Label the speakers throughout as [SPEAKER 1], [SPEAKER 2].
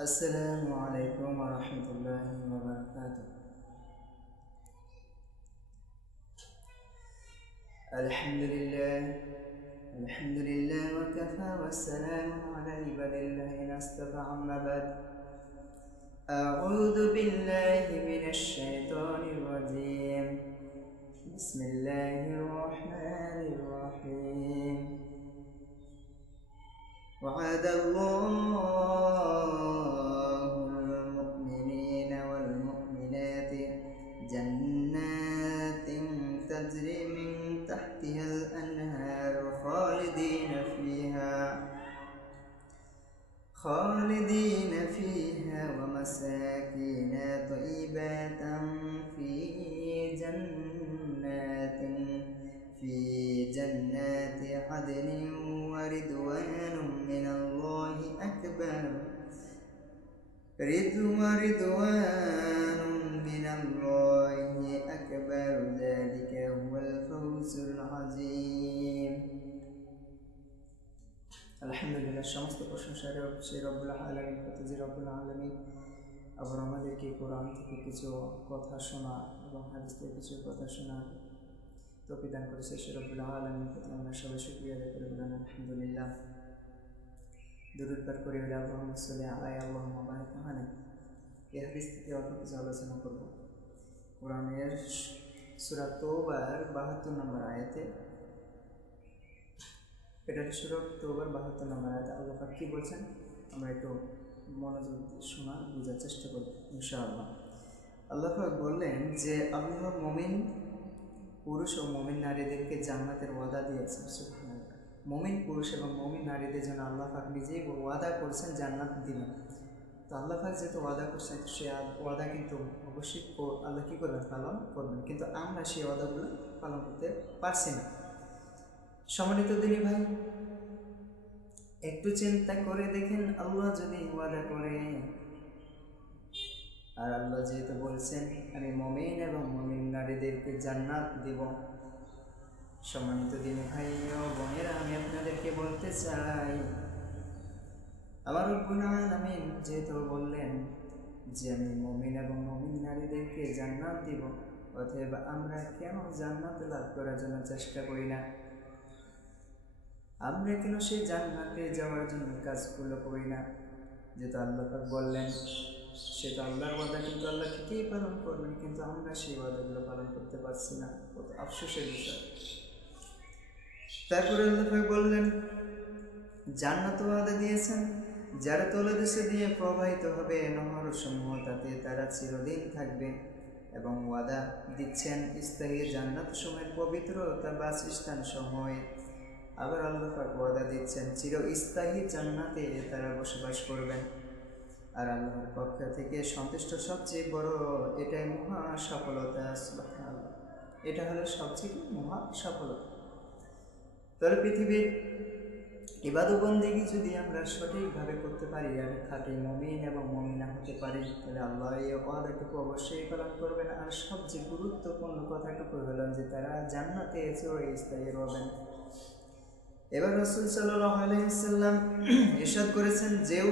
[SPEAKER 1] السلام عليكم ورحمة الله وبركاته. الحمد لله الحمد لله وكفى والسلام على عباد الذين اصطفى عما بعد. أعوذ بالله من الشيطان الرجيم. بسم الله رضو رضوان من الله أكبر ذلك هو الفوز العظيم আলহামদুলিল্লাহ সমস্ত প্রশংসা সেই রব্বুল আলমিন প্রতি রব্বুল আলমিন আবার আমাদেরকে কোরআন থেকে কিছু কথা শোনা এবং হাদিস থেকে কিছু কথা শোনা তোকে দান করেছে সে রব্বুল আলমিন প্রতি আমরা সবাই শুক্রিয়া আদায় করে বলেন আলহামদুলিল্লাহ দুরুদ পাঠ করে বলে আল্লাহ সাল্লি আলাই আল্লাহ বারিক মাহানে এই হাদিস থেকে অল্প কিছু আলোচনা করব। কোরআনের সুরা তোবার বাহাত্তর নম্বর আয়াতে, এটা সুরত তোবার বাহাত্তর নম্বর আয়াতে আল্লাহ পাক কী বলছেন? আমরা একটু মনোযোগ শোনা বোঝার চেষ্টা করব, ইনশাআল্লাহ। আল্লাহ পাক বললেন যে, আল্লাহ মমিন পুরুষ ও মমিন নারীদেরকে জান্নাতের ওয়াদা দিয়েছেন। সুবহানাল্লাহ। মমিন পুরুষ এবং মমিন নারীদের জন্য আল্লাহ পাক নিজেই ওয়াদা করছেন জান্নাত দিবেন। তো আল্লাহ পাক যেহেতু ওয়াদা করছেন, সে ওয়াদা কিন্তু অবশ্যই আল্লাহ কী করবেন? পালন করবেন। কিন্তু আমরা সেই ওয়াদাগুলো পালন করতে পারছি না। সম্মানিত দিনী ভাই, একটু চিন্তা করে দেখেন আল্লাহ যদি ওয়াদা করে। আর আল্লাহ যেহেতু বলছেন, আমি মমিন এবং মমিন নারীদেরকে জান্নাত দিব। সম্মানিত দিন ভাই ও বোনেরা, আমি আপনাদেরকে বলতে চাই, আমার রব্বুল আলামিন যেহেতু বললেন যে আমি মমিন এবং মমিন নারীদেরকে জান্নাত দিব, অতএব আমরা কেন জান্নাত লাভ করার জন্য চেষ্টা করি না? আমরা কেন সেই জান্নাতে যাওয়ার জন্য কাজগুলো করি না? যেহেতু আল্লাহ বললেন, সে তো আল্লাহর ওয়াদা, কিন্তু আল্লাহ ঠিকই পালন করবেন, কিন্তু আমরা সেই ওয়াদাগুলো পালন করতে পারছি না। কত আফসোসের বিষয়। তারপরে আল্লাহ বললেন, জান্নাত ওয়াদা দিয়েছেন। যারা তলদেশে দিয়ে প্রবাহিত হবে নহর সমূহ, তাতে তারা চিরদিন থাকবে এবং ওয়াদা দিচ্ছেন স্থায়ী জান্নাত সময়ের পবিত্রতা বাসস্থান সময় আবার আল্লাহ ওয়াদা দিচ্ছেন, চির স্থায়ী জান্নাতে তারা বসবাস করবেন। আর আল্লাহর পক্ষ থেকে সন্তুষ্ট সবচেয়ে বড় এটাই মহা সফলতা এটা হলো সবচেয়ে মহা সফলতা। তাহলে পৃথিবীর ইবাদবন্দিগি যদি আমরা সঠিকভাবে করতে পারি আর খাঁটি মমিন এবং মমিনা হতে পারি, তাহলে আল্লাহ এই ওয়াদাটুকু অবশ্যই পালন করবেন। আর সবচেয়ে গুরুত্বপূর্ণ কথাটুকু হলো যে, তারা জান্নাতে চির স্থায়ী এবার রসুল সাল্লাহ আলাইসাল্লাম ইরশাদ করেছেন যেও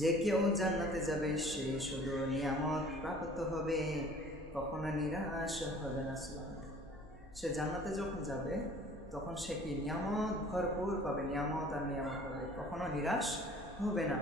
[SPEAKER 1] যে কেউ জান্নাতে যাবে, সে শুধু নিয়ামত প্রাপ্ত হবে, কখনো নিরাশ হবে না। সে জান্নাতে যখন যাবে তখন সে কি নিয়ামত ভরপুর পাবে? নিয়ামত আর নিয়ামত পাবে কখনো নিরাশ হবে না।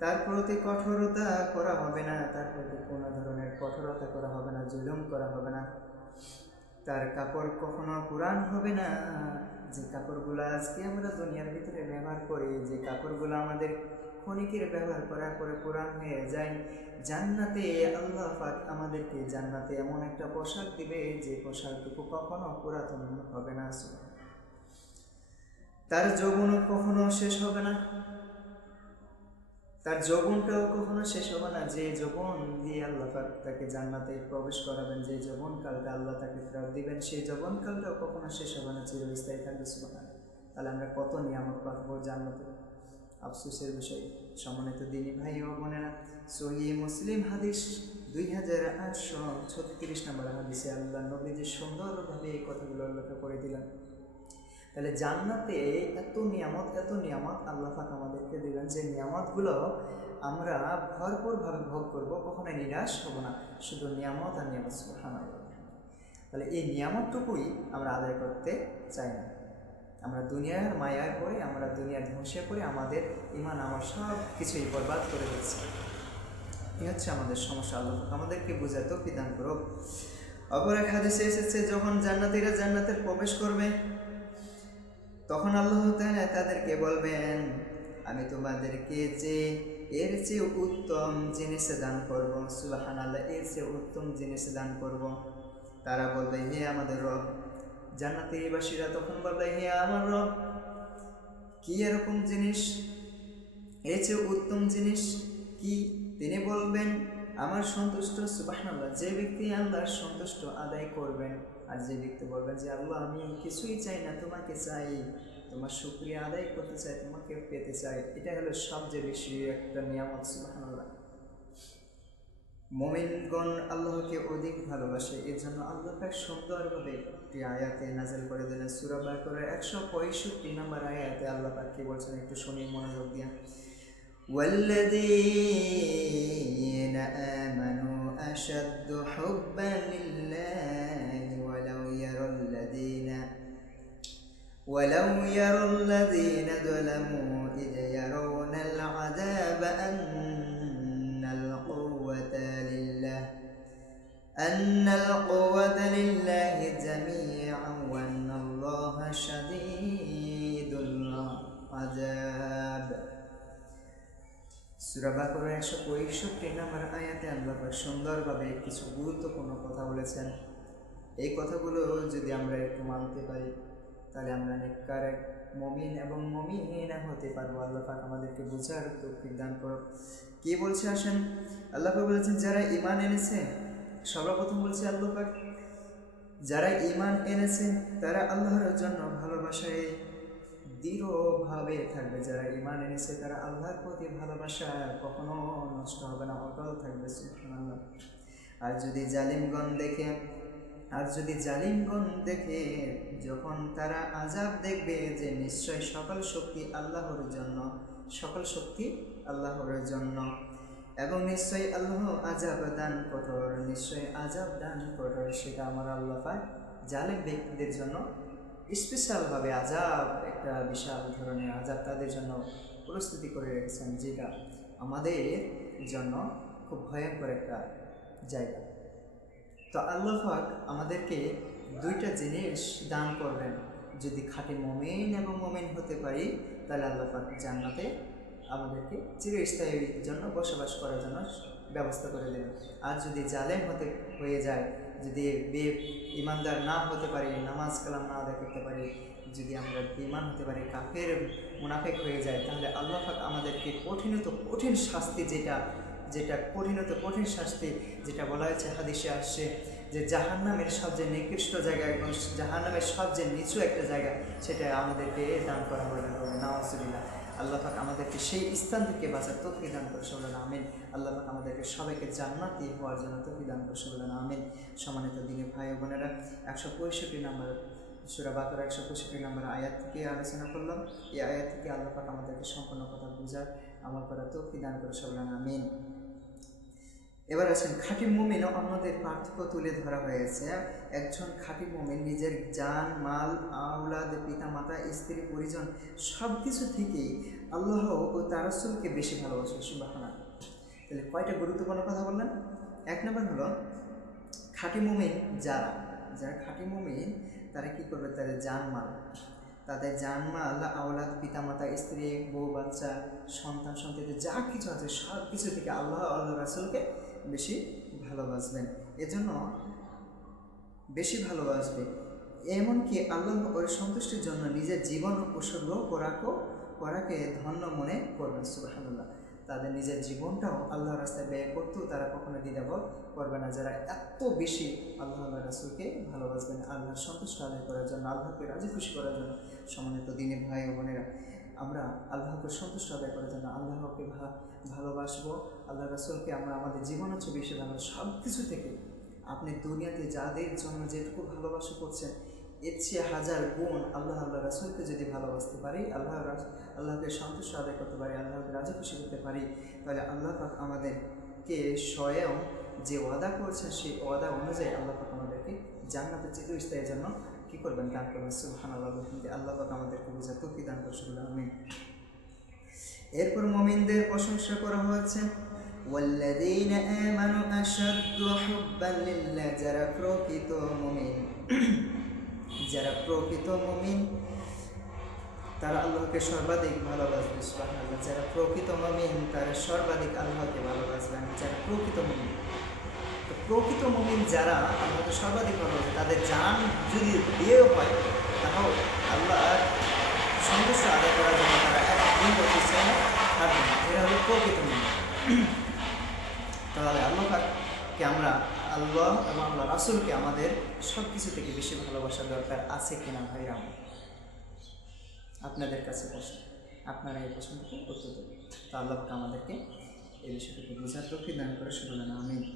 [SPEAKER 1] তার প্রতি কঠোরতা করা হবে না। তার প্রতি কোনো ধরনের কঠোরতা করা হবে না, জুলুম করা হবে না। তার কাপড় কখনো পুরাণ হবে না। যে কাপড়গুলো আজকে আমরা দুনিয়ার ভিতরে ব্যবহার করি, যে কাপড়গুলো আমাদের ক্ষণিকের ব্যবহার করার পরে পুরান হয়ে যায়, জান্নাতে আল্লাহ পাক আমাদেরকে জান্নাতে এমন একটা পোশাক দিবে, যে পোশাকটুকু কখনো পুরাতন হবে না। তার যৌবনও কখনো শেষ হবে না। তার যৌবনটাও কখনো শেষ হবে না। যে যৌবন দিয়ে আল্লাহ তাকে জান্নাতে প্রবেশ করাবেন, যে যৌবনকালটা আল্লাহ তাকে ফেরত দিবেন, সেই যৌবনকালটাও কখনো শেষ হবে না, চিরস্থায়ী থাকবে সুবাহ তাহলে আমরা কত নিয়ামত পাবো জান্নাতে? আফসোসের বিষয়, সম্মানিত দিনী ভাই ও বোনেরা, সহি মুসলিম হাদিস দুই হাজার আটশো ছত্রিশ নম্বর হাদিসে আল্লাহ নবী যে সুন্দরভাবে এই কথাগুলো উল্লেখ করে দিলেন। তাহলে জান্নাতে এত নিয়ামত এত নিয়ামত আল্লাহ পাক আমাদেরকে দিলেন যে নিয়ামতগুলো আমরা ভরপুরভাবে ভোগ করব কখনো নিরাশ হব না। শুধু নিয়ামত আর নিয়ামত, সুবহানাল্লাহ। তাহলে এই নিয়ামতটুকুই আমরা আদায় করতে চাই না। আমরা দুনিয়ার মায়ায় পড়ে, আমরা দুনিয়ার ধ্বংসে পড়ে, আমাদের ইমান আমার সব কিছুই বরবাদ করে দিচ্ছি এই হচ্ছে আমাদের সমস্যা। আল্লাহ আমাদেরকে বুঝাতেও বিধান করো অপর এক হাদিসে এসেছে, যখন জান্নাতীরা জান্নাতের প্রবেশ করবে তখন আল্লাহ তাদেরকে বলবেন, আমি তোমাদেরকে যে এর চেয়ে উত্তম জিনিস দান করব সুবাহান আল্লাহ এর চেয়ে উত্তম জিনিস দান করব। তারা বলবে, হে আমাদের রব জান্নাতিবাসীরা তখন বলবে, হে আমার রব, কি এরকম জিনিস? এর চেয়ে উত্তম জিনিস কি? তিনি বলবেন, আমার সন্তুষ্ট সুবাহান্লাহ যে ব্যক্তি আল্লাহর সন্তুষ্ট আদায় করবেন আর যে ব্যক্তি বলবেন যে আল্লাহ আমি কিছুই চাই না তোমাকে চাই তোমার শুক্রিয়া আদায় করতে চাই তোমাকে পেতে চাই এটা হলো সবচেয়ে বেশি একটা নিয়ামত সুবাহান্লাহ মোমিনগণ আল্লাহকে অধিক ভালোবাসে এর জন্য আল্লাহ পাক সুন্দরভাবে একটি আয়াতে নাজেল করে দিলেন সুরা বাকরের একশো পঁয়ষট্টি নম্বর আয়াতে আল্লাহ পাক কি বলছেন একটু শুনি মনোযোগ দিয়া والذين آمنوا أشد حبا لله ولو يرى الذين ظلموا إذ يرون العذاب أن القوة لله أن القوة لله جميعا وأن الله شديد العذاب সুরা বাকরের একশো পঁয়ষট্টি নাম্বার আয়াতে আল্লাহ পাক সুন্দরভাবে কিছু গুরুত্বপূর্ণ কথা বলেছেন এই কথাগুলো যদি আমরা একটু মানতে পারি তাহলে আমরা নিকার এক মমিন এবং মমিনা হতে পারব। আল্লাহ পাক আমাদেরকে বোঝার তৌফিক দান করো কি বলছে আসেন? আল্লাহ পাক বলেছেন, যারা ইমান এনেছে, সর্বপ্রথম বলছে আল্লাহ পাক, যারা ইমান এনেছে, তারা আল্লাহর জন্য ভালোবাসায় দৃঢ়ভাবে থাকবে। যারা ইমান এনেছে, তারা আল্লাহর প্রতি ভালোবাসা কখনো নষ্ট হবে না, অটল থাকবে, সুবহানাল্লাহ। আর যদি জালিমগণ দেখে আর যদি জালিমগণ দেখে, যখন তারা আজাব দেখবে যে নিশ্চয় সকল শক্তি আল্লাহর জন্য, সকল শক্তি আল্লাহর জন্য, এবং নিশ্চয়ই আল্লাহ আজাব দান কঠোর নিশ্চয়ই আজাব দান কঠোর, সেটা আমার আল্লাহ পায় জালিম ব্যক্তিদের জন্য স্পেশালভাবে আজাব একটা বিশাল ধরনের আজাব তাদের জন্য প্রস্তুতি করে রেখেছেন, যেটা আমাদের জন্য খুব ভয়ঙ্কর একটা জায়গা। তো আল্লাহ আমাদেরকে দুইটা জিনিস দান করবেন। যদি খাঁটি মমিন এবং মমিন হতে পারি, তাহলে আল্লাহ পাক জান্নাতে আমাদেরকে চিরস্থায়ীর জন্য বসবাস করার জন্য ব্যবস্থা করে দেবেন। আর যদি জালেম হতে, হয়ে যায়, যদি বে ইমানদার না হতে পারি, নামাজ কালাম না আদায় করতে পারি, যদি আমরা বেমান হতে পারি, কাফের, মুনাফেক হয়ে যায়, তাহলে আল্লাহ পাক আমাদেরকে কঠিনত কঠিন শাস্তি যেটা যেটা কঠিনত কঠিন শাস্তি, যেটা বলা হয়েছে হাদিসে আসছে যে জাহান জাহান্নামের সবচেয়ে নিকৃষ্ট জায়গা এবং জাহান জাহান্নামের সবচেয়ে নিচু একটা জায়গা, সেটা আমাদেরকে দান করা হবে নওয়াজুবিল্লাহ আল্লাহ পাক আমাদেরকে সেই স্থান থেকে বাঁচার তৌফি দান করে বলেন আমিন। আল্লাহ পাক আমাদেরকে সবাইকে জান্নাতি হওয়ার জন্য তৌফি দান করে বলেন আমিন। সম্মানিত দিনে ভাই বোনেরা, একশো পঁয়ষট্টি নম্বর সুরা বাকর, একশো পঁয়ষট্টি নম্বর আয়াত থেকে আলোচনা করলাম। এই আয়াত থেকে আল্লাহ পাক আমাদেরকে সম্পূর্ণ কথা বোঝার আমার করা তৌফি দান করে বলেন আমিন। এবার আছেন খাঁটি মুমিন অন্যদের পার্থক্য তুলে ধরা হয়েছে। একজন খাঁটি মুমিন নিজের জান, মাল, আওলাদ পিতা মাতা স্ত্রী, পরিজন সব কিছু থেকেই আল্লাহ ও তার রসুলকে বেশি ভালোবাসে সুবাহানা তাহলে কয়টা গুরুত্বপূর্ণ কথা বললেন? এক নম্বর হলো, খাঁটি মুমিন যারা যারা খাঁটি মুমিন, তারা কি করবে? তাদের জান, মাল। তাদের জানমাল আওলাদ, পিতামাতা, স্ত্রী, বউ, বাচ্চা, সন্তান, সন্ততি, যা কিছু আছে সব কিছু থেকে আল্লাহ আল্লাহ রাসুলকে বেশি ভালোবাসবেন এজন্য বেশি ভালোবাসবে এমনকি আল্লাহ ওর সন্তুষ্টির জন্য নিজের জীবন উৎসর্গ করাকেও করাকে ধন্য মনে করবেন সুবাহান্লাহ তাদের নিজের জীবনটাও আল্লাহ রাস্তায় ব্যয় করতেও তারা কখনো দ্বিধাবোধ করবে না। যারা এত বেশি আল্লাহ আল্লাহ রাসুলকে ভালোবাসবেন আল্লাহর সন্তুষ্ট আদায় করার জন্য, আল্লাহকে রাজি খুশি করার জন্য সম্মানিত দিনের ভাই ও বোনেরা, আমরা আল্লাহকে সন্তুষ্ট আদায় করার জন্য আল্লাহকে ভালোবাসবো। আল্লাহ রাসুলকে আমরা আমাদের জীবনের হচ্ছে বেশি ভালো সব কিছু থেকে আপনি দুনিয়াতে যাদের জন্য যেটুকু ভালোবাসা করছেন, এর চেয়ে হাজার গুণ আল্লাহ আল্লাহ রাসুলকে যদি ভালোবাসতে পারি, আল্লাহ আল্লাহকে সন্তুষ্ট আদায় করতে পারি, আল্লাহকে রাজি খুশি করতে পারি, তাহলে আল্লাহ পাক আমাদেরকে স্বয়ং যে ওয়াদা করছেন, সেই ওয়াদা অনুযায়ী আল্লাহ পাক আমাদেরকে জান্নাতে চিরস্থায়ীর জন্য কী করবেন? দান করবেন। সুবহান আল্লাহ আল্লাহ পাক আমাদেরকে বোঝা তৌফিক দান করছিল আমি এরপর মমিনদের প্রশংসা করা হয়েছে والذين آمنوا أشد حبا لله যারা প্রকৃত মুমিন যারা প্রকৃত মুমিন তারা আল্লাহকে সর্বাধিক ভালোবাসবে সুবহানাল্লাহ যারা প্রকৃত মুমিন তারা সর্বাধিক আল্লাহকে ভালোবাসবেন যারা প্রকৃত মুমিন তো প্রকৃত মুমিন যারা আল্লাহকে সর্বাধিক ভালোবাসে তাদের জান যদি দিয়েও হয় তাও আল্লাহর সন্তুষ্ট থাকবে না হলো প্রকৃত তাহলে আমরা, আল্লাহ এবং আল্লাহ রাসুলকে আমাদের সব কিছু থেকে বেশি ভালোবাসার দরকার আছে কিনা ভাইরা? আমার? আপনাদের কাছে প্রশ্ন। আপনারা এই প্রশ্নটিকে উত্তর দেবেন। তো আল্লাহ আমাদেরকে এই বিষয়টিকে বোঝার তৌফিক দান করে শুরু না আমি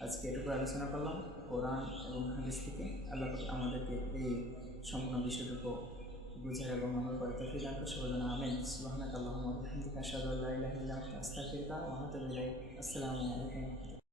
[SPEAKER 1] আজকে এটুকু আলোচনা করলাম। কোরআন এবং হাদিস থেকে আল্লাহ আমাদেরকে এই সম্পূর্ণ বিষয়টুকু বুঝার এবং আমার করে তৌফিক দান করে শুরু না, আমিন। সুবহানাক আল্লাহুম্মা ওয়া বিহামদিকা, আশহাদু আল্লা ইলাহা ইল্লা আনতা আস্তাগফিরুকা ওয়া আতুবু ইলাইক। আসসালামু আলাইকুম।